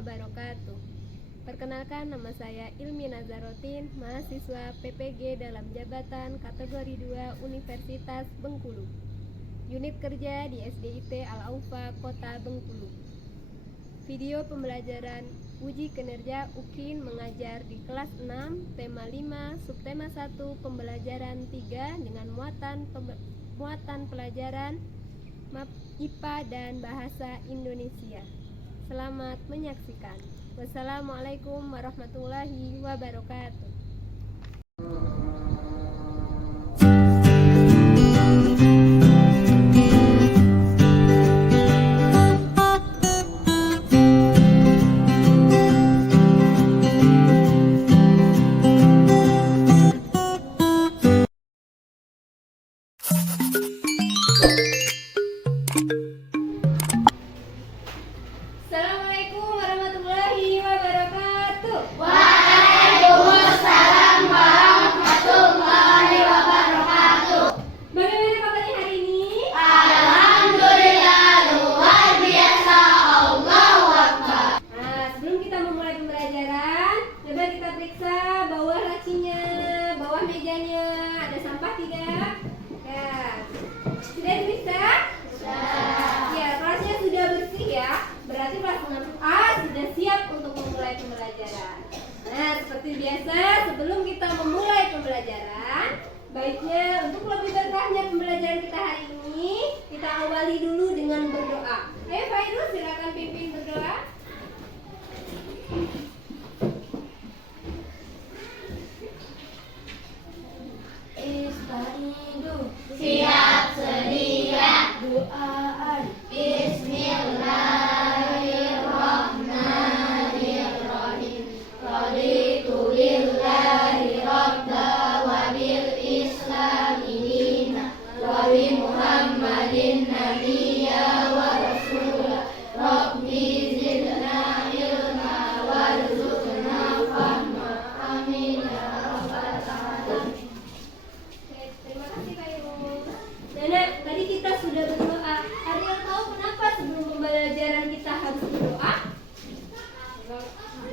wabarakatuh. Perkenalkan, nama saya Ilmi Nazarotin, mahasiswa PPG dalam jabatan kategori 2 Universitas Bengkulu. Unit kerja di SDIT Al-Aufa, Kota Bengkulu. Video pembelajaran uji kinerja UKIN mengajar di kelas 6, tema 5, subtema 1, pembelajaran 3 dengan muatan pelajaran IPA dan Bahasa Indonesia. Selamat menyaksikan. Wassalamualaikum warahmatullahi wabarakatuh. Assalamualaikum warahmatullahi wabarakatuh. Waalaikumsalam warahmatullahi wabarakatuh. Bagaimana kabarnya hari ini? Alhamdulillah, luar biasa, Allahu Akbar. Nah, sebelum kita memulai pembelajaran, coba kita periksa bawah lacinya, bawah mejanya, ada sampah tidak? Ya, sudah diperiksa? Ya, kelasnya sudah bersih ya. Berarti kelas 6A sudah siap untuk memulai pembelajaran. Nah, seperti biasa, sebelum kita memulai pembelajaran, baiknya untuk lebih berkahnya pembelajaran kita hari ini, kita awali dulu dengan berdoa. Ayo Fairul, silakan pimpin berdoa. Istaidu, siap sedia, doaan. Bismillahirrahmanirrahim. Raditu billahi rabba wa bil islami dina wa bi Muhammadin nabiyya wa rasula. Rabbi zidna ilma warzuqna fahma. Amin ya rabbal alamin. Oke, terima kasih Fairul. Nenek, tadi kita sudah berdoa. Ada yang tahu kenapa sebelum pembelajaran kita harus berdoa?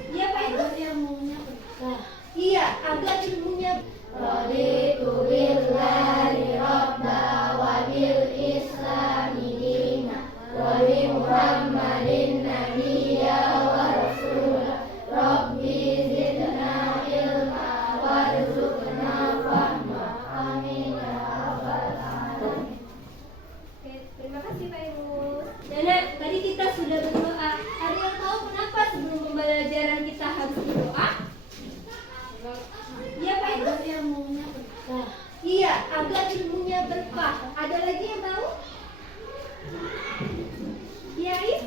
Iya Fairul, ilmunya berkah. Iya, agar ilmunya. Raditu billahi rabba wa bil islami dina wa bi Muhammadin nabiyya wa rasula. Rabbi zidna ilma warzuqna fahma. Amin ya rabbal alamin. Oke, terima kasih Fairul. Nenek, tadi kita sudah berdoa. Ada yang tahu kenapa sebelum pembelajaran kita harus berdoa? Iya Fairul, ilmunya berkah. Iya, agar ilmunya berkah. Ada lagi yang tahu? Iya, Is?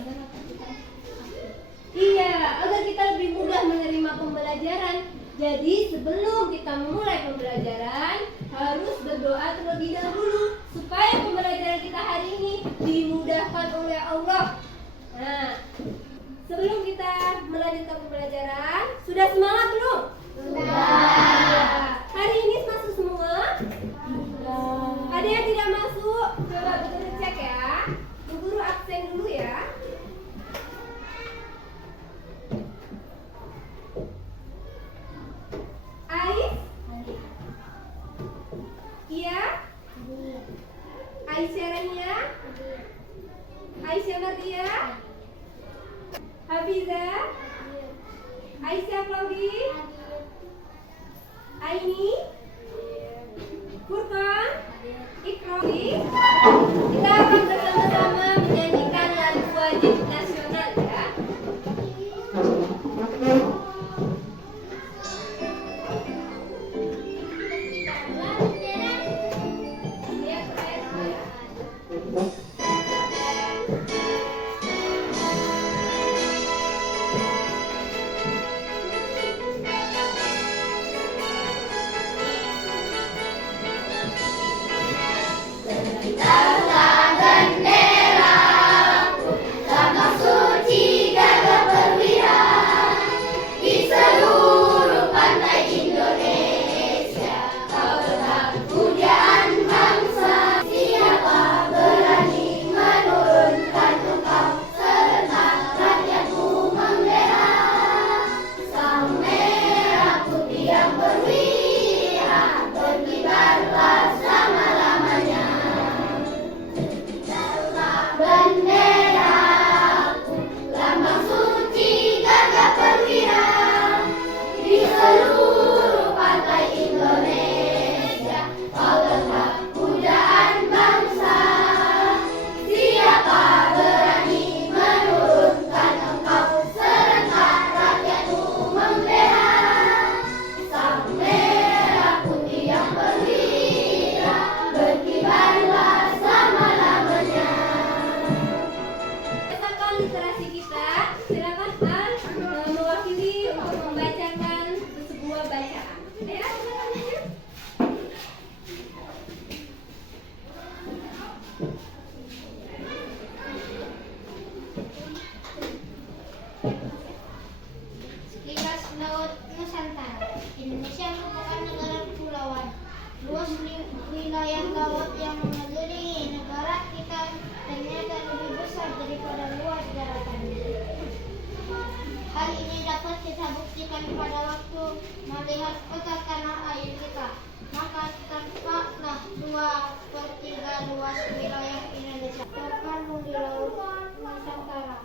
Iya, agar kita lebih mudah menerima pembelajaran. Jadi sebelum kita memulai pembelajaran harus berdoa terlebih dahulu supaya pembelajaran kita hari ini dimudahkan oleh Allah. Nah, sebelum kita melanjutkan pembelajaran, sudah semangat belum? Sudah. Hari ini masuk semua? Ada yang tidak masuk? Coba betul cek ya. Bu Guru absen dulu ya. Ais? Iya? Aisyah Rania? Aisyah Maria? Hafiza? Aisyah Claudi? Aini? Furqan? Ikrami? Kita akan bersama-sama menyanyikan lagu wajib nasional ya. laut yang mengelilingi negara kita ternyata lebih besar daripada luas daratannya. Hal ini dapat kita buktikan pada waktu melihat peta tanah air kita. Maka tampaklah 2/3 luas wilayah Indonesia terkandung di Laut Nusantara.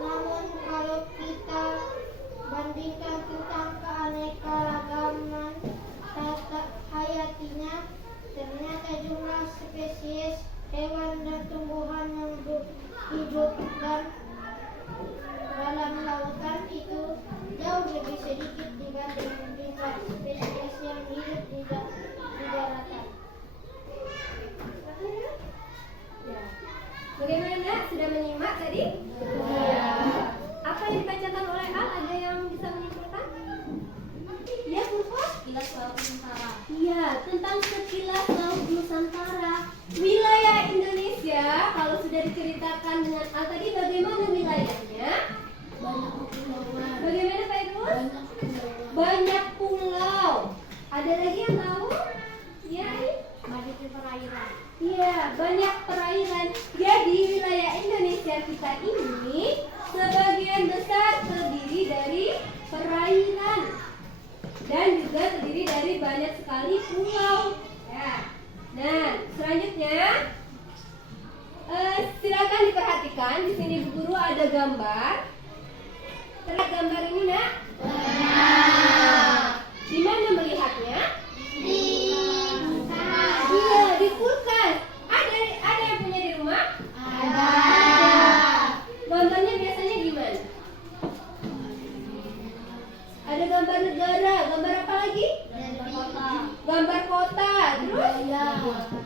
Namun kalau kita bandingkan tentang keanekaragaman tata hayatinya, ternyata jumlah spesies hewan dan tumbuhan yang hidup dan dalam lautan itu jauh lebih sedikit dibanding jumlah spesies yang hidup di daratan. Ya. Bagaimana? Sudah menyimak tadi? Apa yang dibacakan oleh Al? Ada yang bisa menyimpulkan? Ya, Purpos? Sekilas Laut Nusantara. Iya, tentang sekilas Laut Nusantara. Wilayah Indonesia, kalau sudah diceritakan dengan Al tadi, bagaimana wilayahnya? Banyak kepulauan. Bagaimana Pak Idrus? Banyak kepulauan. Banyak pulau. Ada lagi yang tahu? Ya, Banyak perairan. iya, banyak perairan. Jadi wilayah Indonesia kita ini sebagian besar terdiri dari perairan dan juga terdiri dari banyak sekali pulau. Ya. Nah, selanjutnya silakan diperhatikan. Di sini Bu Guru ada gambar. Terlihat gambar ini, Nak? Di mana melihatnya? Iya, di kulkas. Ada yang punya di rumah? Gambarnya biasanya gimana? Ada gambar negara, gambar apa lagi? Gambar kota. Terus?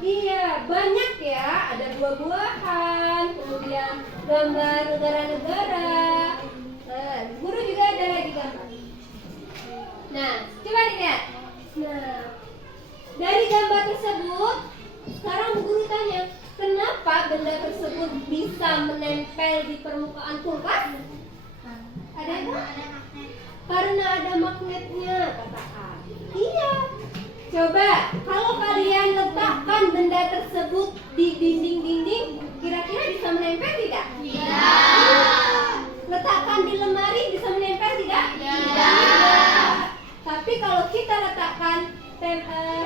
Iya, banyak ya. Ada buah-buahan, kemudian gambar negara-negara. Nah, guru juga ada lagi gambar. Nah, coba lihat. Nah, dari gambar tersebut, sekarang Bu Guru tanya, kenapa benda tersebut bisa menempel di permukaan kulkas? Ada yang tahu? Karena ada magnetnya, kata A. Iya. Coba, kalau kalian letakkan benda tersebut di dinding-dinding, kira-kira bisa menempel tidak? Tidak. Letakkan di lemari, bisa menempel tidak? Tidak. Tapi kalau kita letakkan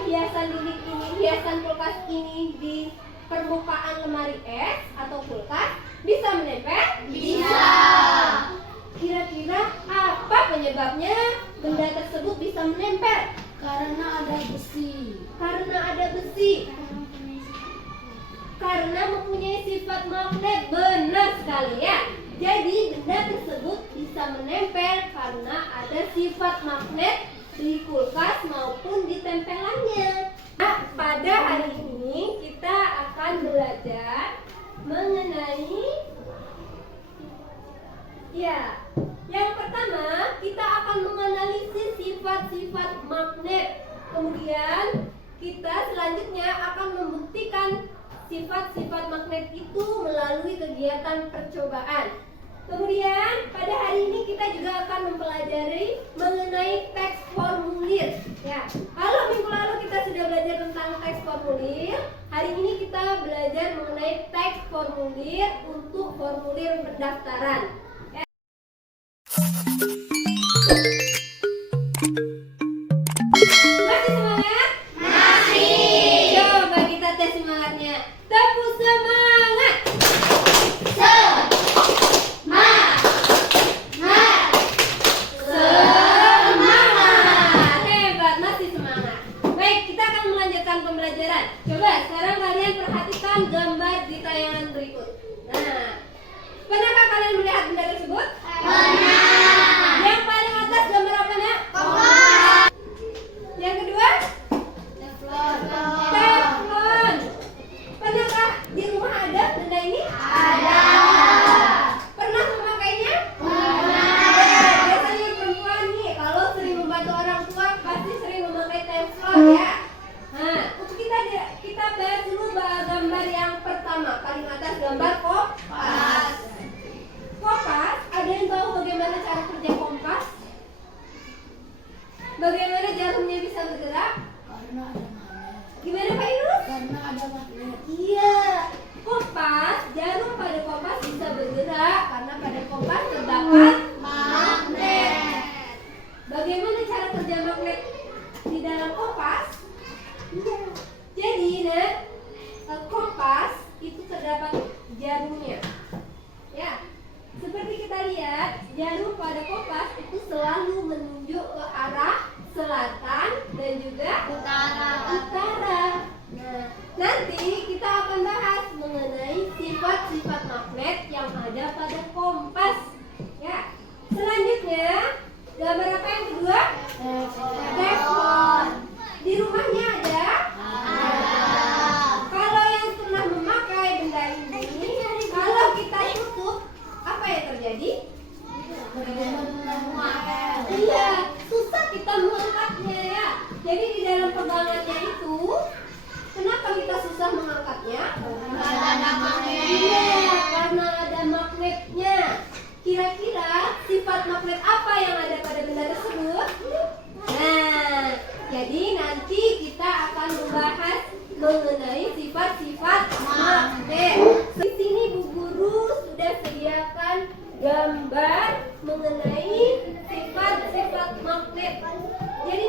hiasan dinding ini, hiasan kulkas ini di permukaan lemari es atau kulkas, bisa menempel? Bisa. Kira-kira apa penyebabnya benda tersebut bisa menempel? Karena ada besi. Karena ada besi. Karena mempunyai sifat magnet. Benar sekali ya. Jadi benda tersebut bisa menempel karena ada sifat magnet di kulkas maupun di tempelannya. Nah, pada hari ini kita akan belajar mengenai yang pertama kita akan menganalisis sifat-sifat magnet. Kemudian kita selanjutnya akan membuktikan sifat-sifat magnet itu melalui kegiatan percobaan. Kemudian pada hari ini kita juga akan mempelajari mengenai teks formulir. Ya, kalau minggu lalu kita sudah belajar tentang teks formulir, hari ini kita belajar mengenai teks formulir untuk formulir pendaftaran. Ya. Masih semangat? Masih. Coba kita tes semangatnya. Tepuk semangat. Hebat, masih semangat. Baik, kita akan melanjutkan pembelajaran. Coba sekarang kalian perhatikan gambar di tayangan berikut. Nah, pernahkah kalian melihat benda tersebut? Pernah. Yang paling atas gambar apa, Nak? Kompas. Yang kedua? Teflon. Pernahkah di rumah ada benda ini? Ada. Pernah memakainya? Pernah. Biasanya perempuan nih, kalau sering membantu orang tua pasti sering memakai teflon ya. Nah, untuk kita bahas dulu gambar yang pertama, paling atas gambar kompas. Kompas, ada yang tahu bagaimana cara kerja kompas? Bagaimana jarumnya bisa bergerak? Karena ada magnet. Gimana Pak Yunus? Karena ada magnet. Iya, kompas, jarum pada kompas bisa bergerak karena pada kompas terdapat magnet. Bagaimana cara kerja magnet di dalam kompas? Iya. Jadi, kompas itu terdapat jarumnya. Ya, seperti kita lihat, jarum pada kompas itu selalu menunjuk ke arah selatan dan juga utara. Nah, nanti kita akan bahas mengenai sifat-sifat magnet yang ada pada kompas. Ya, selanjutnya gambar apa yang kedua? Teflon. Di rumahnya ada? Kalau yang pernah memakai benda ini, kalau kita tutup, apa yang terjadi? Iya, susah kita mengangkatnya ya. Jadi di dalam pegangannya itu, kenapa kita susah mengangkatnya? Iya, karena ada magnetnya. Kira-kira sifat magnet apa yang ada pada benda tersebut? Nah, jadi nanti kita akan membahas mengenai sifat-sifat magnet. Di sini Bu Guru sudah sediakan gambar mengenai sifat-sifat magnet. Jadi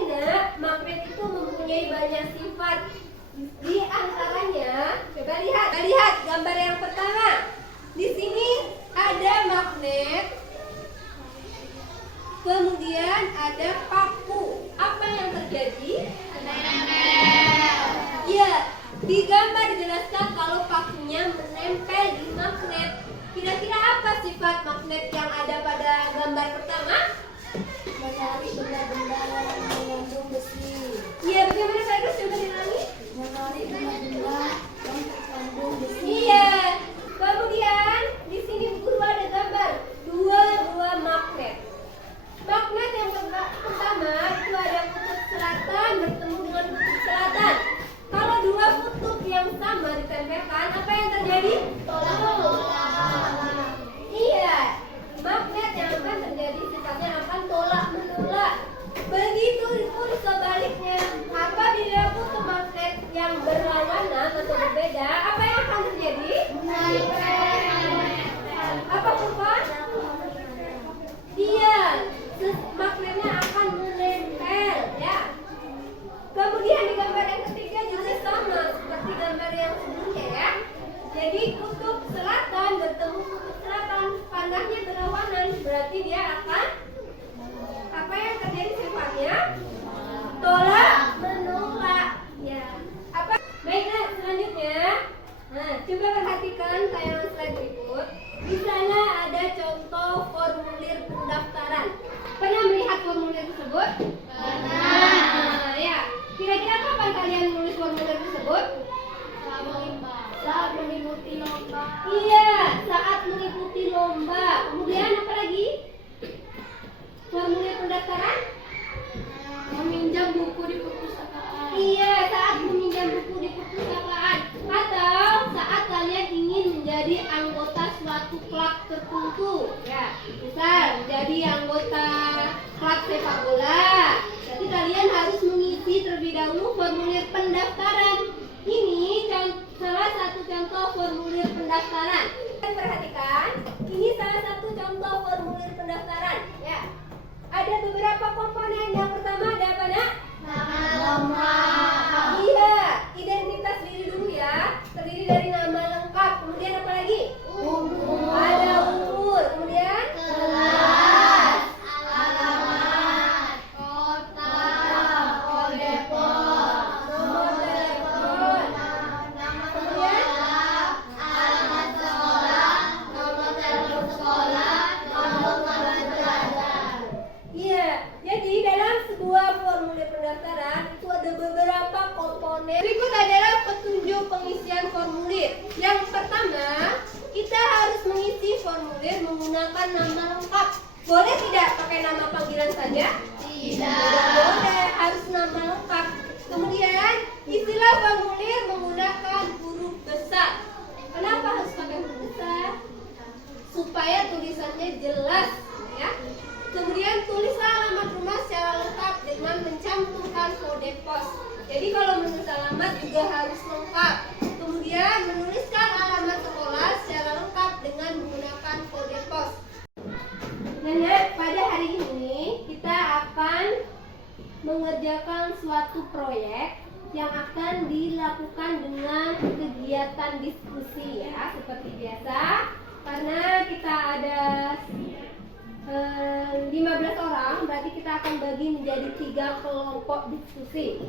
magnet itu mempunyai banyak sifat. Di antaranya, coba lihat gambar yang pertama. Di sini ada magnet, kemudian ada paku. Apa yang terjadi? Iya, di gambar dijelaskan kalau pakunya menempel di magnet. Kira-kira apa sifat magnet yang ada pada gambar pertama? Menarik benda-benda yang mengandung besi. Iya, bagaimana Pak Idrus? Coba diulangi. Menarik benda-benda yang mengandung besi. Iya. Kemudian di sini Bu Guru ada gambar dua buah magnet. Magnet yang pertama itu ada kutub selatan bertemu dengan kutub selatan. Kalau dua kutub yang sama ditempelkan, apa yang terjadi? Iya, magnet yang akan terjadi sifatnya akan tolak menolak. Begitu pun sebaliknya, apabila kutub magnet yang berlawanan atau berbeda, apa yang akan terjadi? Apa bukan? Iya, magnetnya akan menempel ya. Kemudian di gambar yang ketiga juga sama seperti gambar yang sebelumnya ya. Jadi kutub selatan bertemu kutub selatan, panahnya berlawanan, berarti dia akan apa yang terjadi sifatnya? Tolak menolak ya. Apa? Baiklah, selanjutnya. Nah, coba perhatikan tayangan slide berikut. Di sana ada contoh formulir pendaftaran. Pernah melihat formulir tersebut? Pernah. Ya. Kira-kira kapan kalian menulis formulir tersebut? Saat mengikuti lomba. Iya, saat mengikuti lomba. Kemudian apa lagi? Formulir pendaftaran? Meminjam buku di perpustakaan. Iya, saat meminjam buku di perpustakaan. Atau saat kalian ingin menjadi anggota suatu klub tertentu. Ya, misal menjadi anggota klub sepak bola. Jadi kalian harus mengisi terlebih dahulu formulir pendaftaran. Ini salah satu contoh formulir pendaftaran. Perhatikan, ini salah satu contoh formulir pendaftaran. Ya, ada beberapa komponen. Yang pertama ada apa nak? Nama. Iya, identitas diri dulu ya. Terdiri dari nama lengkap. Kemudian apa lagi? Umur. Ada umur. Kemudian Kelas. Alamat. Kota. Kode pos. nomor telepon. Nama Kemudian sekolah. Alamat sekolah. Nomor telepon sekolah. Nomor tempat belajar. Iya, jadi dalam sebuah formulir pendaftaran itu ada beberapa komponen. Berikut adalah petunjuk pengisian formulir. Yang pertama, kita harus mengisi formulir menggunakan nama lengkap. Boleh tidak pakai nama panggilan saja? Tidak boleh, harus nama lengkap. Kemudian, isilah formulir menggunakan huruf besar. Kenapa harus pakai huruf besar? Supaya tulisannya jelas, ya. Kemudian tulislah alamat rumah secara lengkap dengan mencantumkan kode pos. Jadi kalau menulis alamat juga harus lengkap. Kemudian menuliskan alamat sekolah secara lengkap dengan menggunakan kode pos. Nah, pada hari ini kita akan mengerjakan suatu proyek yang akan dilakukan dengan kegiatan diskusi ya, seperti biasa. Karena kita ada 15 orang, berarti kita akan bagi menjadi 3 kelompok diskusi.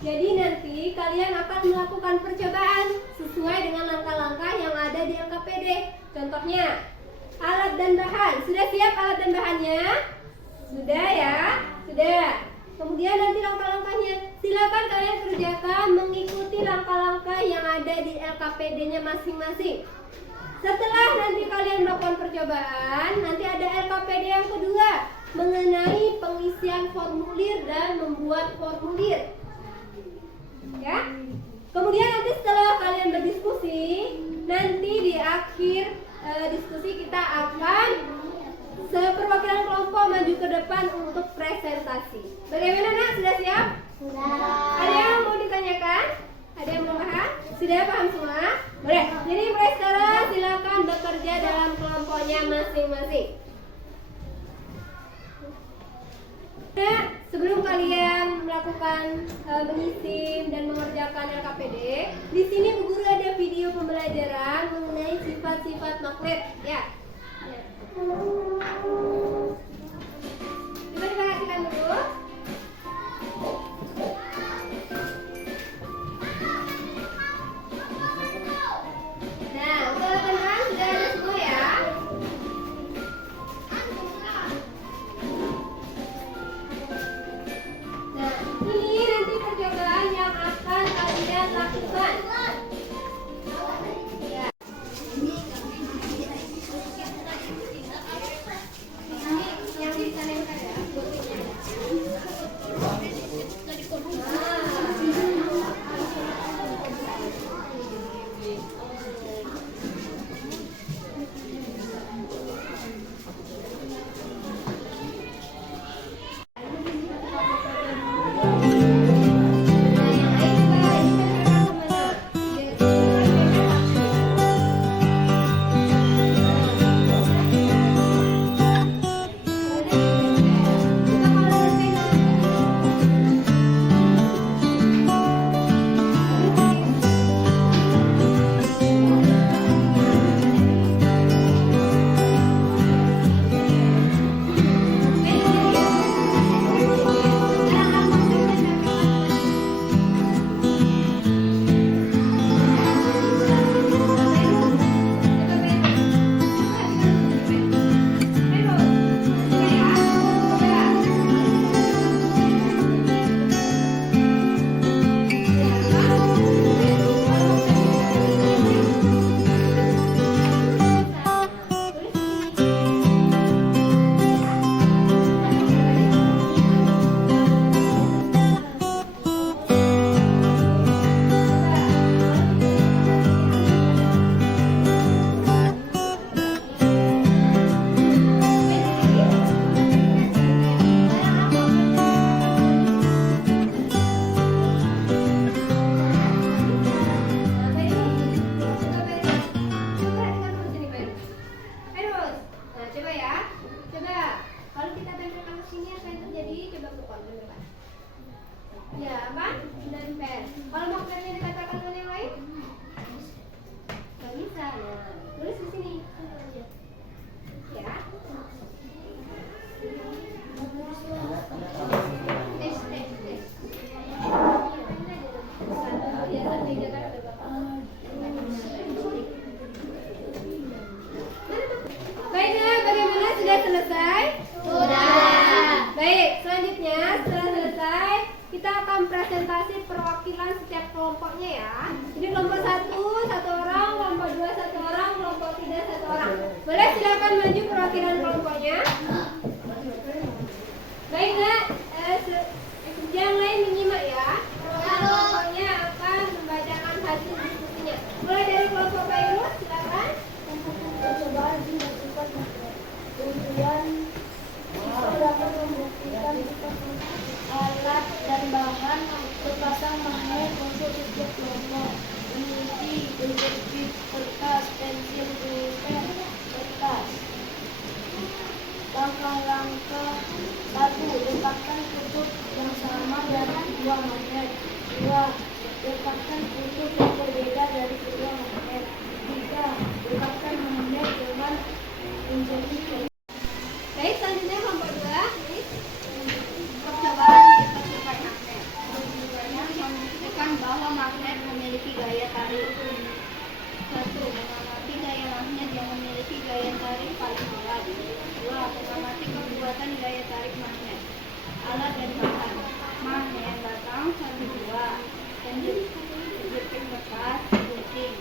Jadi nanti kalian akan melakukan percobaan sesuai dengan langkah-langkah yang ada di LKPD. Contohnya, alat dan bahan. Sudah siap alat dan bahannya? Sudah ya? Sudah. Kemudian nanti langkah-langkahnya. Silakan kalian kerjakan mengikuti langkah-langkah yang ada di LKPD-nya masing-masing. Setelah nanti kalian melakukan percobaan, nanti ada LKPD yang kedua mengenai pengisian formulir dan membuat formulir. Ya. Kemudian nanti setelah kalian berdiskusi, nanti di akhir diskusi kita akan seperwakilan kelompok maju ke depan untuk presentasi. Bagaimana nak? Sudah siap? Sudah. Ada yang mau ditanyakan? Ada yang belum paham? Sudah paham semua? Boleh. Jadi mulai sekarang silakan bekerja dalam kelompoknya masing-masing. Nah, sebelum kalian melakukan mengisi dan mengerjakan LKPD, di sini Bu Guru ada video pembelajaran mengenai sifat-sifat magnet, ya. Coba diperhatikan dulu. Nah, untuk teman-teman sudah ada semua ya. Nah, ini nanti percobaan yang akan kalian lakukan. Ya. Ini yang bisa nempel ya. presentasi perwakilan setiap kelompoknya ya. Jadi kelompok 1 orang, kelompok 2 orang, kelompok 3 orang. Boleh silakan maju perwakilan kelompoknya. Baik Nak, yang lain menyimak ya. Perwakilan kelompoknya akan membacakan hasil diskusinya. Mulai dari kelompok Pak Yunus, silakan. Percobaan dilakukan kemudian kita dapat membuktikan alat dan bahan terpasang magnet untuk setiap kelompok memiliki bentuk kertas, pensil, pulpen, kertas. Langkah-langkah 1. Letakkan kutub yang sama dari kedua magnet. 2. Letakkan kutub yang berbeda dari kedua magnet. 3. Letakkan magnet dengan menjadi. Baik, selanjutnya kelompok 2. Percobaan cepat magnet. Membuktikan bahwa magnet memiliki gaya tarik. 1. Mengamati gaya magnet yang memiliki gaya tarik paling kuat. 2. Mengamati kekuatan gaya tarik magnet. Alat dan bahan. Magnet batang 1-2. Penjepit bekas gunting.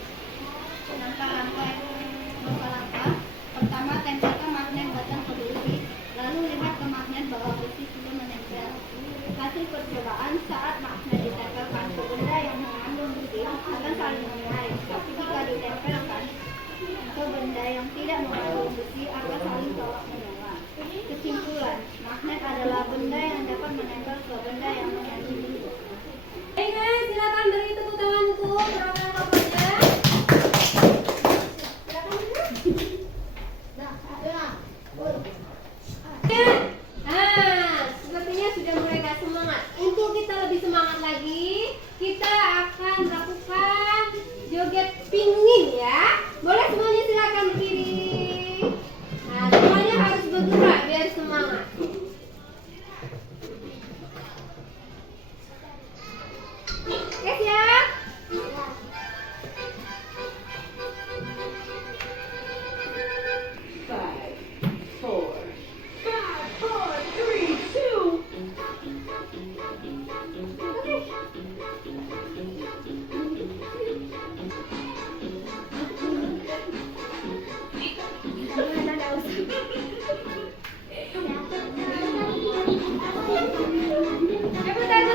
Langkah-langkah. Pertama, tempelkan magnet batang ke besi. Lalu lihat ke magnet bahwa besi sudah menempel. Hasil percobaan, saat magnet ditempelkan ke benda yang mengandung besi akan saling menarik. Tapi jika ditempelkan ke benda yang tidak mengandung besi akan saling tolak menolak. Kesimpulan, magnet adalah benda yang dapat menempel ke benda yang mengandung besi. Baik guys, silakan beri tepuk tangan untuk perwakilan kelompoknya. Sepertinya sudah mulai gak semangat. Untuk kita lebih semangat lagi, kita akan melakukan joget pingin ya. Boleh semuanya silakan berdiri. Nah, semuanya harus bergerak biar semangat. Oke, siap?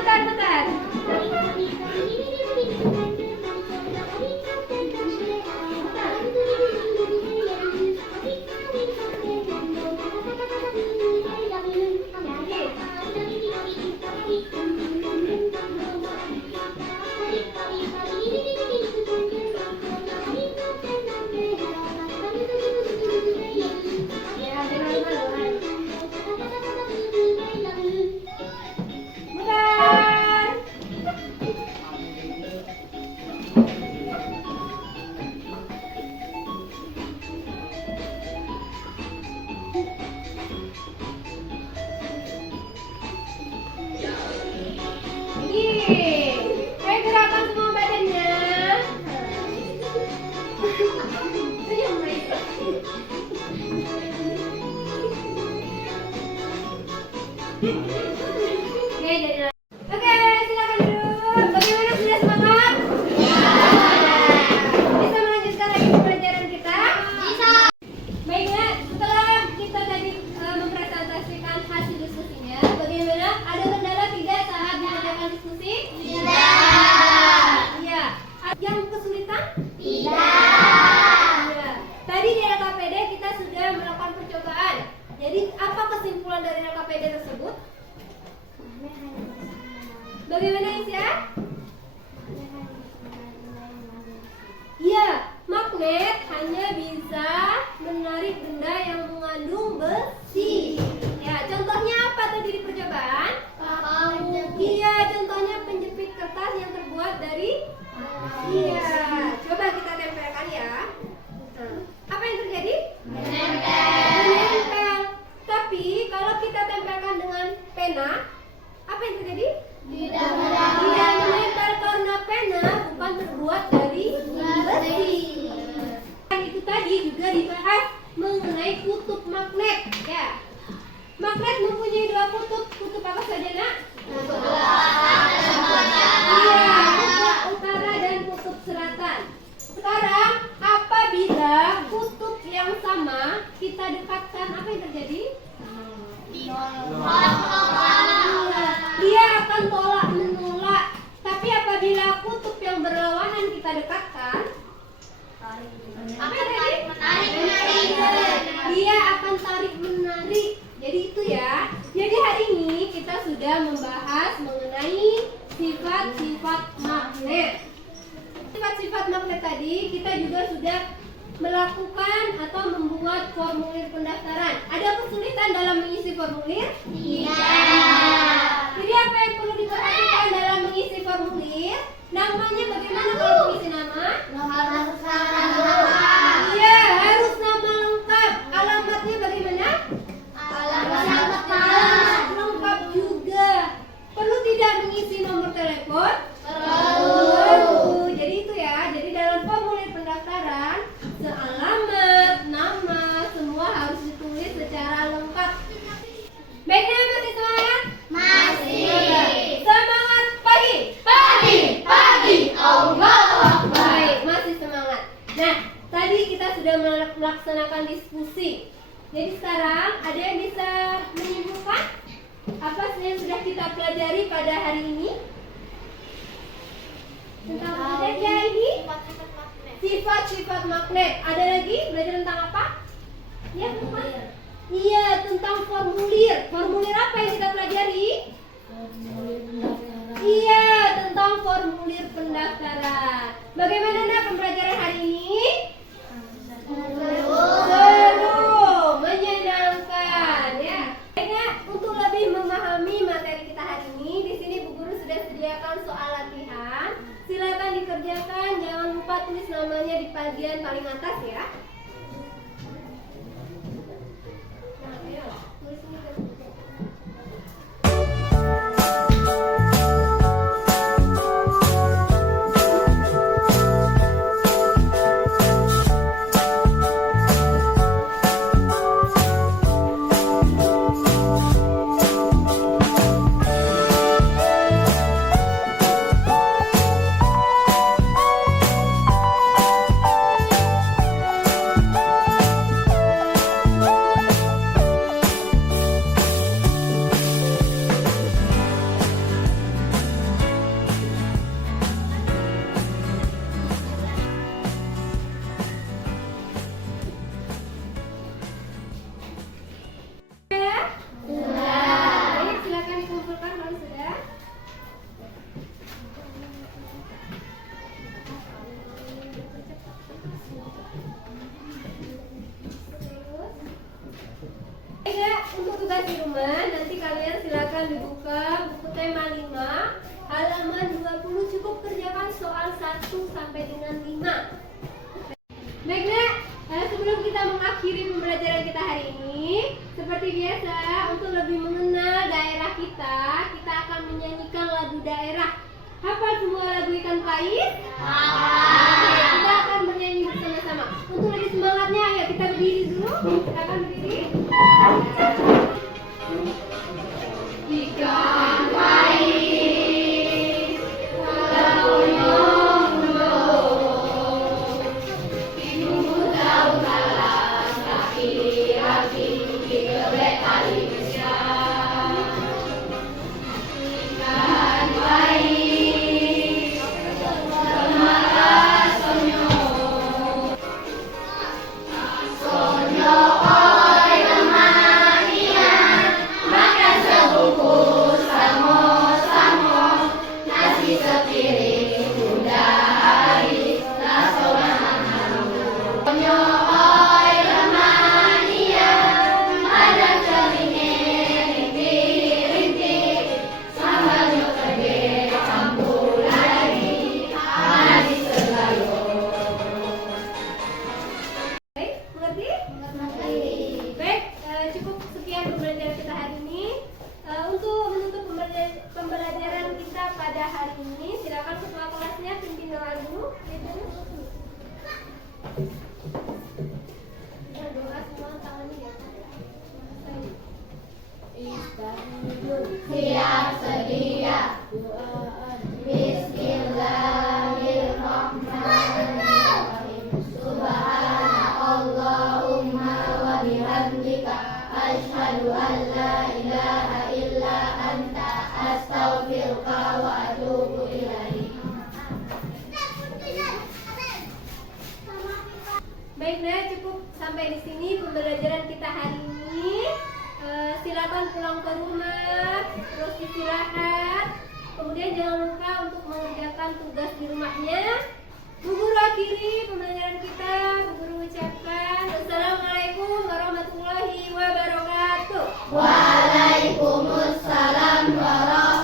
Bentar. Ayo gerakan semua badannya. Oke, silakan duduk. Bagaimana, sudah semangat? Bisa melanjutkan lagi pembelajaran kita? Bisa. Baiklah, setelah kita tadi mempresentasikan hasil diskusinya, bagaimana? Ada kendala tidak saat mengerjakan diskusi? Tidak. Iya. Yang kesulitan? Tidak. Iya. Tadi di LKPD kita sudah melakukan percobaan. Jadi apa kesimpulan dari LKPD tersebut? Bagaimana Isya? Iya, magnet hanya bisa menarik benda yang mengandung besi. Ya, contohnya apa tadi di percobaan? Iya, contohnya penjepit kertas yang terbuat dari. Iya, coba kita tempelkan ya. Nah, apa yang terjadi? Menempel. Tapi kalau kita tempelkan dengan pena, apa yang terjadi? Tidak menempel karena pena bukan terbuat dari besi. Itu tadi juga dibahas mengenai kutub magnet. Ya, dekatkan, Menarik. dia akan tarik menarik. Jadi itu ya. Jadi hari ini kita sudah membahas mengenai sifat-sifat magnet. Sifat-sifat magnet tadi kita juga sudah melakukan atau membuat formulir pendaftaran. Ada kesulitan dalam mengisi formulir? Tidak. Jadi apa yang perlu diperhatikan dalam mengisi formulir? Namanya bagaimana kalau mengisi nama? Harus Iya, harus nama lengkap. Alamatnya bagaimana? Alamat lengkap juga. Perlu tidak mengisi nomor telepon? Perlu. Jadi itu ya. Jadi dalam formulir pendaftaran, sealamat, nama, semua harus ditulis secara lengkap. Baiknya masih semangat? Masih. Semangat pagi. Allahu Akbar. Baik, masih semangat. Nah, tadi kita sudah melaksanakan diskusi. Jadi sekarang ada yang bisa menyimpulkan apa yang sudah kita pelajari pada hari ini? Tentang apa saja ini? Sifat-sifat magnet. Ada lagi belajar tentang apa? Ya, tentang? Iya, tentang formulir. Formulir apa yang kita pelajari? Iya, tentang formulir pendaftaran. Bagaimana nak pembelajaran hari ini? Seru, menyenangkan ya. Baiknya, untuk lebih memahami materi kita hari ini, di sini Bu Guru sudah sediakan soal latihan. Silakan dikerjakan, jangan lupa tulis namanya di bagian paling atas ya. Nah, ayo, tulis ini ke buku. Baik, silakan dikumpulkan kalau sudah. Ya, untuk tugas di rumah nanti kalian silakan dibuka buku tema 5 halaman 20, cukup kerjakan soal 1 sampai dengan 5. Baik Nak, sebelum kita mengakhiri pembelajaran kita hari ini, seperti biasa untuk lebih mengenal daerah kita akan menyanyikan lagu daerah. Hafal semua lagu Ikan Pais? Oke, kita akan bernyanyi bersama-sama. Untuk lebih semangatnya, ayo kita berdiri dulu. Kita akan berdiri. Ikan Pais, walau nyong-nyong, ibumu tahu salah, laki-laki dikeblek tali besar. Ikan Pais, kemana sonyo? Sonyo oi lemanian, makan sebungkus samo-samo, nasi sepiring bunda hari, laso makan. Sonyo oi lemanian, ada celingin rintik-rintik, sambalnya gede campur lagi, nasi segalo. Baik, mengerti? Baik, cukup sekian pembelajaran kita hari ini. Untuk menutup pembelajaran kita pada hari ini, silakan ketua kelasnya pimpin lagu. Doa semua tangannya ya. Siap sedia. Bismillahirrahmanirrahim. Subhanallahumma wa bihamdika, asyhadu an la ilaha illa anta, astaghfiruka wa atubu ilaik. untuk mengerjakan tugas di rumahnya. Bu Guru akhiri pembelajaran kita. Bu Guru ucapkan Assalamualaikum warahmatullahi wabarakatuh. Waalaikumsalam warahmatullahi